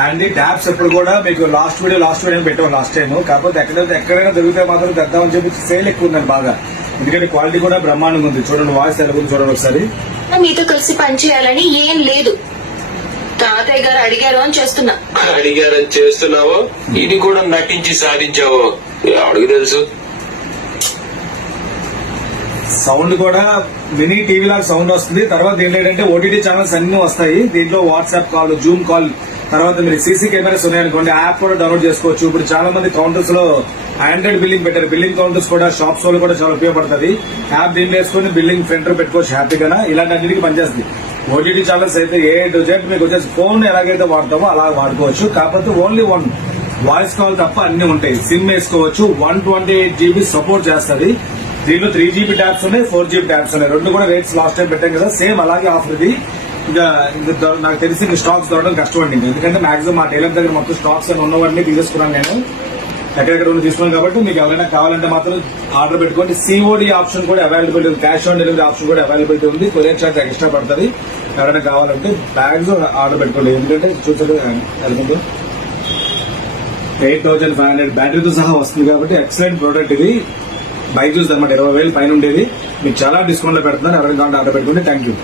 And tabs ఎప్పుడు కూడా మీకు లాస్ట్ వీడియో పెట్టాం లాస్ట్ టైం. కాకపోతే ఎక్కడైనా దొరికితే మాత్రం తెద్దామని చెప్పి సేల్ ఎక్కువ ఉందండి బాగా. ఎందుకంటే క్వాలిటీ కూడా బ్రహ్మాండంగా ఉంది. చూడండి వాయిస్ ఎలా ఉంది చూడండి ఒకసారి. మీతో కలిసి పనిచేయాలని ఏం లేదు, తాతయ్య గారు అడిగారు అని చేస్తున్నా. అడిగారని చేస్తున్నావో ఇది కూడా నటించి సాధించావో అడుగు తెలుసు. సౌండ్ కూడా మినీ టీవీ లాగా సౌండ్ వస్తుంది. తర్వాత దీంట్లో ఏంటంటే ఓటీటీ ఛానల్స్ అన్ని వస్తాయి. దీంట్లో వాట్సాప్ కాల్, జూమ్ కాల్, తర్వాత మీరు సీసీ కెమెరాస్ ఉన్నాయనుకోండి యాప్ కూడా డౌన్లోడ్ చేసుకోవచ్చు. ఇప్పుడు చాలా మంది కౌంటర్స్ లో ఆండ్రాయిడ్ బిల్లింగ్ పెట్టారు. బిల్లింగ్ కౌంటర్స్ కూడా షాప్స్ లో కూడా చాలా ఉపయోగపడుతుంది. యాప్ దీంట్లో వేసుకుని బిల్లింగ్ ప్రింటర్ పెట్టుకోవచ్చు హ్యాపీగా. ఇలాంటి అన్నిటికీ పనిచేస్తుంది. ఓటీటీ ఛానల్స్ అయితే ఏ టు జెడ్ మీకు వచ్చేసి ఫోన్ ఎలాగైతే వాడతామో అలా వాడుకోవచ్చు. కాకపోతే ఓన్లీ వన్ వాయిస్ కాల్ తప్ప అన్ని ఉంటాయి. సిమ్ వేసుకోవచ్చు. 128 GB సపోర్ట్ చేస్తుంది. దీంట్లో 3 GB ట్యాబ్స్ ఉన్నాయి, 4 GB ట్యాబ్స్ ఉన్నాయి. రెండు కూడా రేట్స్ లాస్ట్ టైం పెట్టాం కదా, సేమ్ అలాగే ఆఫర్ ఇది. ఇంకా నాకు తెలిసి స్టాక్స్ దొరకడం కష్టం అండి. ఎందుకంటే మాక్సిమం మా టైలర్ దగ్గర మొత్తం స్టాక్స్ అని ఉన్నవన్నీ తీసేసుకున్నాను నేను. ఎక్కడెక్కడ ఉన్న తీసుకున్నాను కాబట్టి మీకు ఎవరైనా కావాలంటే మాత్రం ఆర్డర్ పెట్టుకోండి. సిఓడి ఆప్షన్ కూడా అవైలబిలిటీ ఉంది. క్యాష్ ఆన్ డెలివరీ ఆప్షన్ కూడా అవైలబిలిటీ ఉంది. కొరియర్ చార్జ్ ఎక్స్ట్రా పడుతుంది. ఎవరైనా కావాలంటే బ్యాగ్స్ ఆర్డర్ పెట్టుకోండి. ఎందుకంటే చూసారు 8500 బ్యాటరీతో సహా వస్తుంది కాబట్టి ఎక్సలెంట్ ప్రోడక్ట్ ఇది. బైక్ చూసి అనమాట 20,000 పైన ఉండేది. మీకు చాలా డిస్కౌంట్ లో పెడుతున్నారు. ఎవరైనా కావాలంటే ఆర్డర్ పెట్టుకోండి. Thank you.